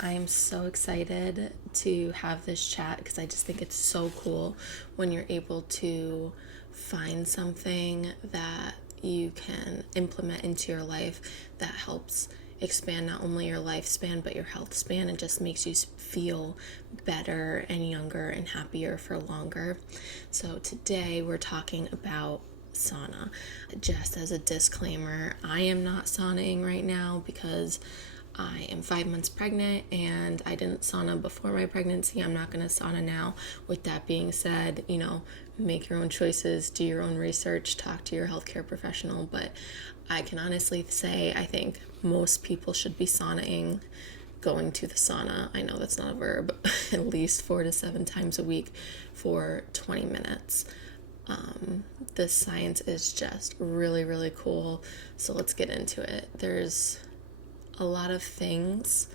I am so excited to have this chat because I just think it's so cool when you're able to find something that you can implement into your life that helps expand not only your lifespan but your health span and just makes you feel better and younger and happier for longer. So today we're talking about sauna. Just as a disclaimer, I am not saunaing right now because I am 5 months pregnant and I didn't sauna before my pregnancy. I'm not going to sauna now. With that being said, make your own choices, do your own research, talk to your healthcare professional. But I can honestly say I think most people should be saunaing, going to the sauna. I know that's not a verb, at least 4 to 7 times a week for 20 minutes. The science is just really, really cool. So let's get into it. There's a lot of things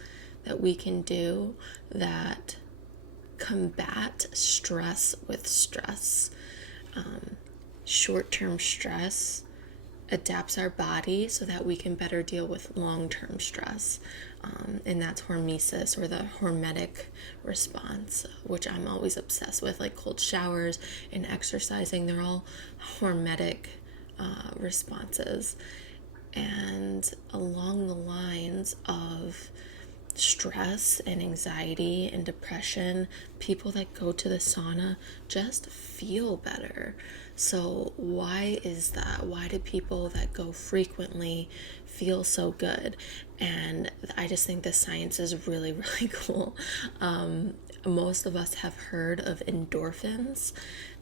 that we can do that combat stress with stress. Short-term stress adapts our body so that we can better deal with long-term stress. And that's hormesis, or the hormetic response, which I'm always obsessed with, like cold showers and exercising. They're all hormetic responses. And along the lines of stress and anxiety and depression, people that go to the sauna just feel better. So why is that? Why do people that go frequently feel so good? And I just think the science is really, really cool. Most of us have heard of endorphins.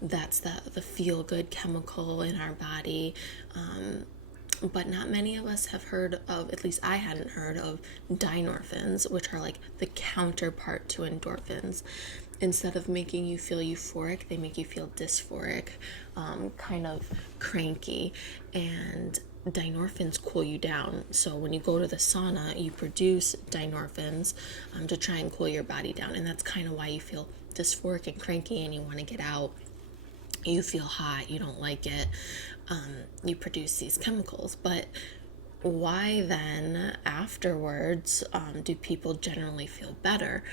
That's the feel-good chemical in our body. But not many of us have heard of, at least I hadn't heard of, dynorphins, which are like the counterpart to endorphins. Instead of making you feel euphoric, they make you feel dysphoric, kind of cranky, and dynorphins cool you down. So when you go to the sauna, you produce dynorphins to try and cool your body down, and that's kind of why you feel dysphoric and cranky and you want to get out. You feel hot, you don't like it, you produce these chemicals. But why then afterwards do people generally feel better?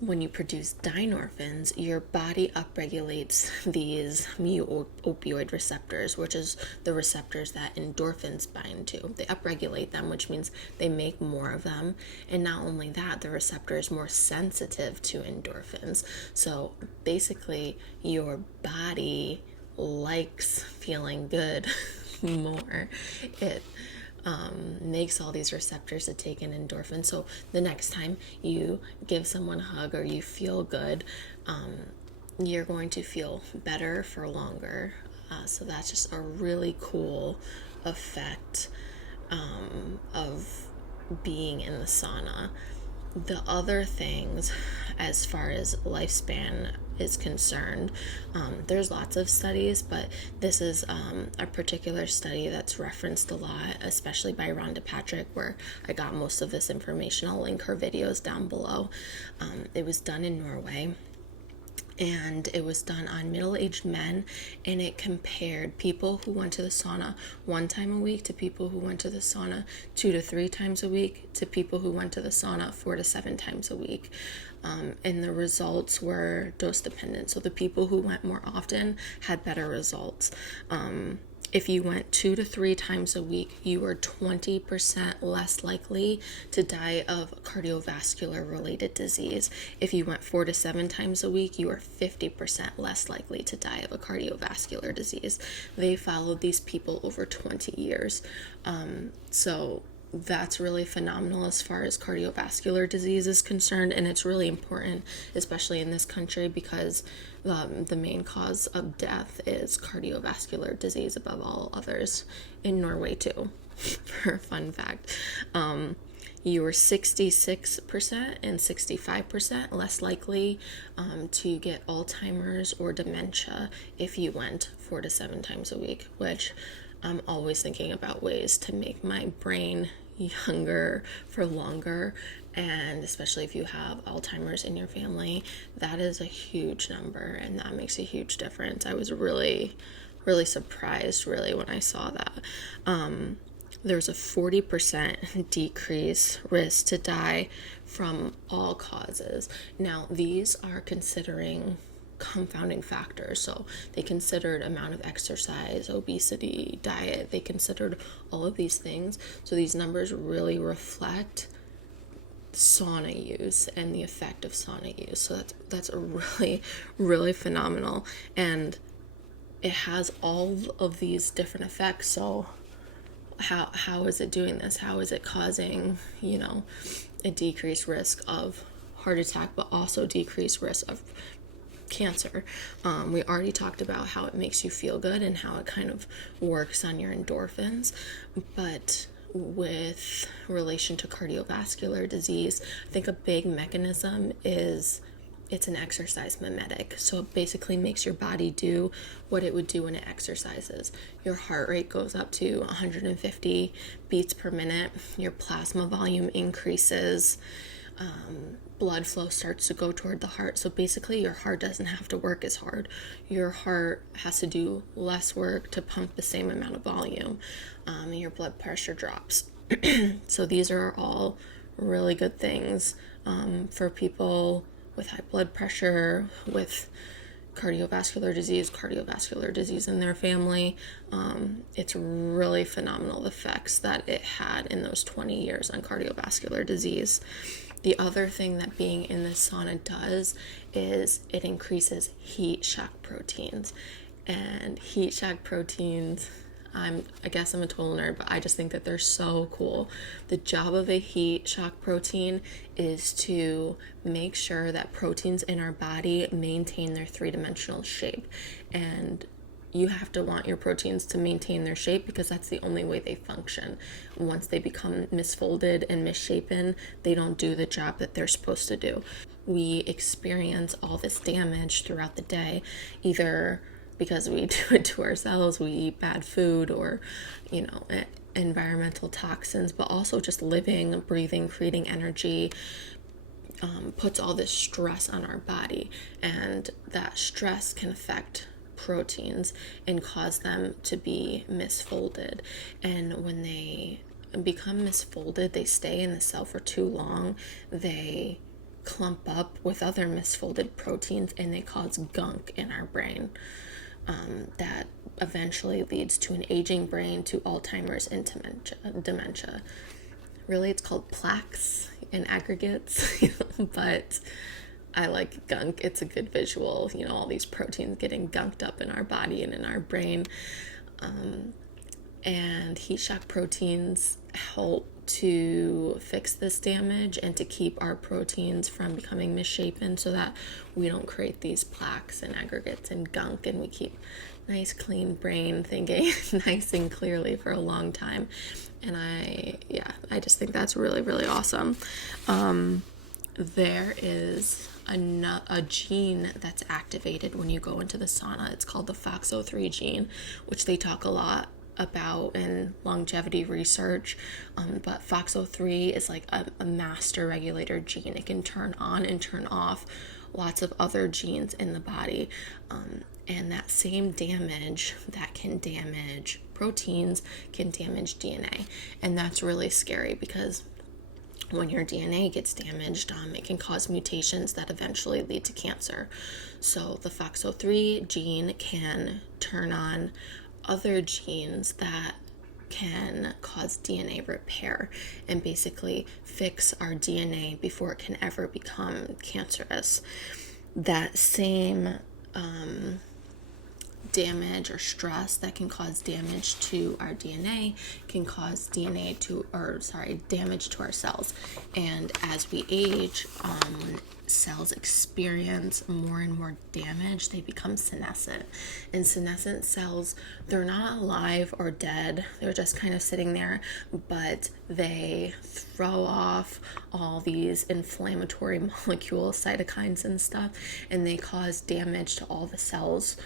When you produce dynorphins, your body upregulates these mu-opioid receptors, which is the receptors that endorphins bind to. They upregulate them, which means they make more of them. And not only that, the receptor is more sensitive to endorphins. So basically, your body likes feeling good more. It makes all these receptors to take in endorphins. So the next time you give someone a hug or you feel good, you're going to feel better for longer. So that's just a really cool effect of being in the sauna. The other things, as far as lifespan is concerned, there's lots of studies, but this is a particular study that's referenced a lot, especially by Rhonda Patrick, where I got most of this information. I'll link her videos down below. It was done in Norway, and it was done on middle-aged men, and it compared people who went to the sauna 1 time a week to people who went to the sauna 2 to 3 times a week to people who went to the sauna 4 to 7 times a week. And the results were dose dependent. So the people who went more often had better results. If you went 2 to 3 times a week, you were 20% less likely to die of cardiovascular related disease. If you went 4 to 7 times a week, you were 50% less likely to die of a cardiovascular disease. They followed these people over 20 years. So that's really phenomenal as far as cardiovascular disease is concerned, and it's really important, especially in this country, because the main cause of death is cardiovascular disease above all others. In Norway too, for a fun fact. You were 66% and 65% less likely to get Alzheimer's or dementia if you went 4 to 7 times a week, which I'm always thinking about ways to make my brain younger for longer. And especially if you have Alzheimer's in your family, that is a huge number, and that makes a huge difference. I was really surprised, really, when I saw that. there's a 40% decrease risk to die from all causes. Now, these are considering confounding factors. So they considered amount of exercise, obesity, diet. They considered all of these things. So these numbers really reflect sauna use and the effect of sauna use. So that's a really, really phenomenal. And it has all of these different effects. So how is it doing this? How is it causing, a decreased risk of heart attack, but also decreased risk of cancer? We already talked about how it makes you feel good and how it kind of works on your endorphins, but with relation to cardiovascular disease, I think a big mechanism is it's an exercise mimetic. So it basically makes your body do what it would do when it exercises. Your heart rate goes up to 150 beats per minute. Your plasma volume increases. Blood flow starts to go toward the heart. So basically your heart doesn't have to work as hard. Your heart has to do less work to pump the same amount of volume. And your blood pressure drops. So these are all really good things for people with high blood pressure, with cardiovascular disease in their family. It's really phenomenal the effects that it had in those 20 years on cardiovascular disease. The other thing that being in the sauna does is it increases heat shock proteins. And heat shock proteins, I guess I'm a total nerd, but I just think that they're so cool. The job of a heat shock protein is to make sure that proteins in our body maintain their three-dimensional shape. And you have to want your proteins to maintain their shape because that's the only way they function. Once they become misfolded and misshapen, they don't do the job that they're supposed to do. We experience all this damage throughout the day, either because we do it to ourselves, we eat bad food, or, environmental toxins, but also just living, breathing, creating energy, puts all this stress on our body. And that stress can affect proteins and cause them to be misfolded. And when they become misfolded, they stay in the cell for too long, they clump up with other misfolded proteins and they cause gunk in our brain. That eventually leads to an aging brain, to Alzheimer's and dementia. Really, it's called plaques and aggregates, but I like gunk. It's a good visual, all these proteins getting gunked up in our body and in our brain. And heat shock proteins help to fix this damage and to keep our proteins from becoming misshapen so that we don't create these plaques and aggregates and gunk, and we keep nice clean brain thinking nice and clearly for a long time. And I just think that's really, really awesome. There is a gene that's activated when you go into the sauna. It's called the FOXO3 gene, which they talk a lot about in longevity research, but FOXO3 is like a master regulator gene. It can turn on and turn off lots of other genes in the body, and that same damage that can damage proteins can damage DNA, and that's really scary because when your DNA gets damaged, it can cause mutations that eventually lead to cancer. So the FOXO3 gene can turn on other genes that can cause DNA repair and basically fix our DNA before it can ever become cancerous. That same damage or stress that can cause damage to our DNA can cause damage to our cells. And as we age, cells experience more and more damage. They become senescent. And senescent cells, they're not alive or dead. They're just kind of sitting there, but they throw off all these inflammatory molecules, cytokines and stuff, and they cause damage to all the cells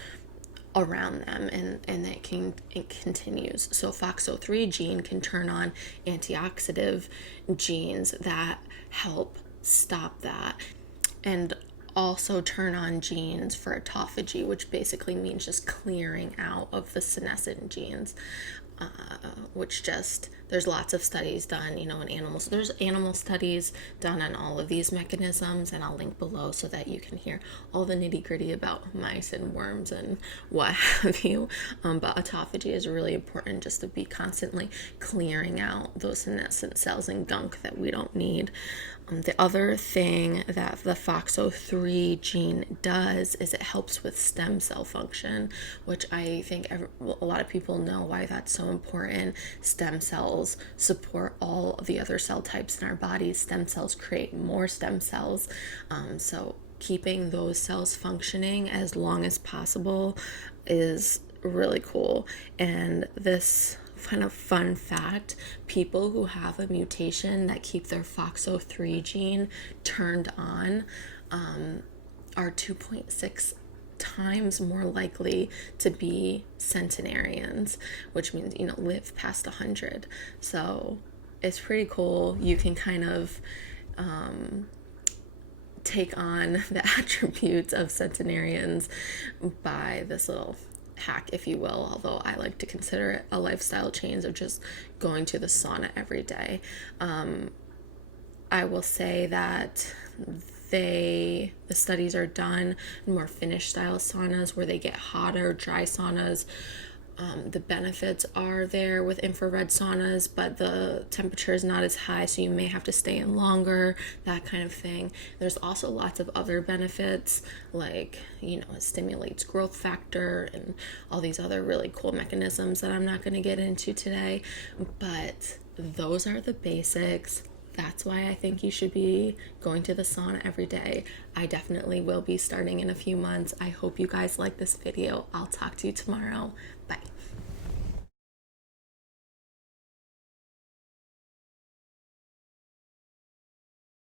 around them, and it continues. So FOXO3 gene can turn on antioxidant genes that help stop that, and also turn on genes for autophagy, which basically means just clearing out of the senescent genes, which just there's lots of studies done, in animals. There's animal studies done on all of these mechanisms, and I'll link below so that you can hear all the nitty gritty about mice and worms and what have you. But autophagy is really important, just to be constantly clearing out those senescent cells and gunk that we don't need. The other thing that the FOXO3 gene does is it helps with stem cell function, which I think a lot of people know why that's so important. Stem cells support all of the other cell types in our bodies. Stem cells create more stem cells. So keeping those cells functioning as long as possible is really cool. And this kind of fun fact, people who have a mutation that keep their FOXO3 gene turned on are 2.6 times more likely to be centenarians, which means, live past 100. So it's pretty cool. You can kind of take on the attributes of centenarians by this little hack, if you will, although I like to consider it a lifestyle change of just going to the sauna every day. I will say that the studies are done in more Finnish style saunas where they get hotter, dry saunas. The benefits are there with infrared saunas, but the temperature is not as high, so you may have to stay in longer, that kind of thing. There's also lots of other benefits, like, it stimulates growth factor and all these other really cool mechanisms that I'm not going to get into today. But those are the basics. That's why I think you should be going to the sauna every day. I definitely will be starting in a few months. I hope you guys like this video. I'll talk to you tomorrow. Bye.